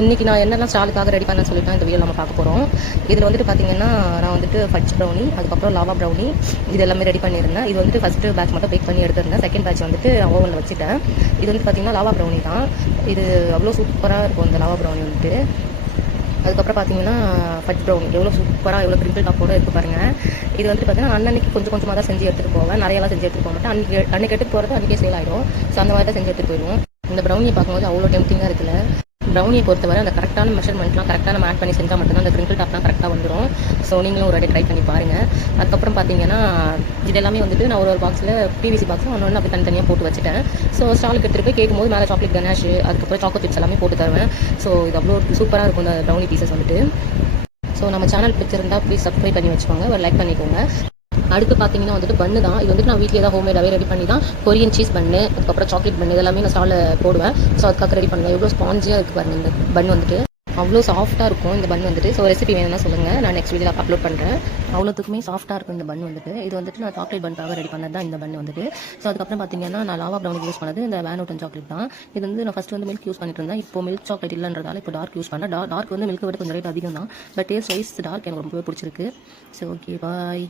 இன்றைக்கி நான் என்னெல்லாம் ஸ்டாலுக்காக ரெடி பண்ண சொல்லிட்டு இந்த வீடியோ நம்ம பார்க்க போகிறோம். இதில் வந்துட்டு பார்த்தீங்கன்னா நான் வந்துட்டு ஃபட்ஜ் ப்ரௌனி, அதுக்கப்புறம் லாவா ப்ரௌனி இது எல்லாமே ரெடி பண்ணியிருந்தேன். இது வந்துட்டு ஃபஸ்ட்டு பேட்ச் மட்டும் பேக் பண்ணி எடுத்திருந்தேன். செகண்ட் பேட்ச் வந்துட்டு ஓவனில் வச்சுட்டேன். இது வந்து பார்த்தீங்கன்னா லாவா ப்ரௌனி தான். இது அவ்வளோ சூப்பராக இருக்கும் இந்த லாவா ப்ரௌனி வந்துட்டு. அதுக்கப்புறம் பார்த்தீங்கன்னா ஃபட்ஜ் ப்ரௌனி எவ்வளோ சூப்பராக எவ்வளோ கிரிம்பிள் டாப்போட இருக்குது பாருங்கள். இது வந்துட்டு பார்த்தீங்கன்னா அன்னன்னைக்கு கொஞ்சம் கொஞ்சமாக தான் செஞ்சு எடுத்துகிட்டு போவேன். நிறையெல்லாம் செஞ்சு எடுத்துகிட்டு போக மாட்டேன். அன்றைக்கி எடுத்துகிட்டு போகிறது அன்றைக்கே சேல் ஆகிடும். ஸோ அந்த மாதிரி தான் செஞ்சு எடுத்துகிட்டு போயிடுவோம். இந்த ப்ரௌனியை பார்க்கும்போது அவ்வளோ டெம்டிங்காக இருக்குல்ல. ப்ரௌனியை பொறுத்தவரை அந்த கரெக்டான மெஷர்மெண்ட்லாம் கரெக்டாக நம்ம ஆட் பண்ணி செஞ்சால் மட்டும்தான் அந்த கிரிங்கிள் டாப்லாம் கரெக்டாக வந்துடும். ஸோ நீங்களும் ஒரு வாட்டி ட்ரை பண்ணி பாருங்கள். அதுக்கப்புறம் பார்த்தீங்கன்னா இது எல்லாமே வந்துட்டு நான் ஒரு பாக்ஸில் பிவிசி பாக்ஸும் ஒன்று அப்படி தனித்தனியாக போட்டு வச்சுட்டேன். ஸோ ஸ்டாலுக்கு எடுத்துகிட்டு போய் கேட்கும்போது மேலே சாக்லேட் கனாஷ், அதுக்கப்புறம் சாக்கோ சிப்ஸ் எல்லாமே போட்டு தருவேன். ஸோ இது அவ்வளோ சூப்பராக இருக்கும் இந்த ப்ரௌனி பீசஸ் வந்துட்டு. ஸோ நம்ம சேனல் பிடிச்சிருந்தா ப்ளீஸ் சப்ஸ்கிரைப் பண்ணி வச்சுக்கோங்க, ஒரு லைக் பண்ணிக்கோங்க. அடுத்து பார்த்தீங்கன்னா வந்துட்டு பண்ணு தான். இது வந்துட்டு நான் வீட்டில் தான் ஹோம்மேடாகவே ரெடி பண்ணி தான் கொரியன் சீஸ் பண்ணு, அதுக்கப்புறம் சாக்லேட் பண்ணு இதெல்லாமே நான் ஸ்டாலில் போடுவேன். ஸோ அதுக்காக ரெடி பண்ணுவேன். எவ்வளோ ஸ்பான்ஜியாக இருக்குது பாருங்கள் இந்த பன் வந்துட்டு. அவ்வளோ சாஃப்ட்டாக இருக்கும் இந்த பன் வந்துட்டு. ஸோ ரெசிபி வேணும்னா சொல்லுங்கள், நான் நெக்ஸ்ட் வீடியோவில் அப்லோட் பண்ணுறேன். அவ்வளோத்துக்குமே சாஃப்ட்டாக இருக்கும் இந்த பன் வந்துட்டு. இது வந்துட்டு நான் சாக்லேட் பன்னுக்காக ரெடி பண்ணது தான் இந்த பன் வந்துட்டு. ஸோ அதுக்கப்புறம் பார்த்தீங்கன்னா நான் லாவா ப்ரௌனிக்கு யூஸ் பண்ணது இந்த வேனோட்டன் சாக்லேட் தான். இது வந்து நான் ஃபஸ்ட்டு வந்து மில்க் யூஸ் பண்ணிட்டு இருந்தேன். இப்போ மில்க் சாக்லேட் இல்லைன்றதால இப்போ டார்க் யூஸ் பண்ணேன். டார்க் வந்து மில்க் விட கொஞ்சம் ரேட் அதிகம் தான். பட் டேஸ்ட் வைஸ் டார்க் எனக்கு ரொம்பவே பிடிச்சிருக்கு. ஸோ ஓகே, பாய்.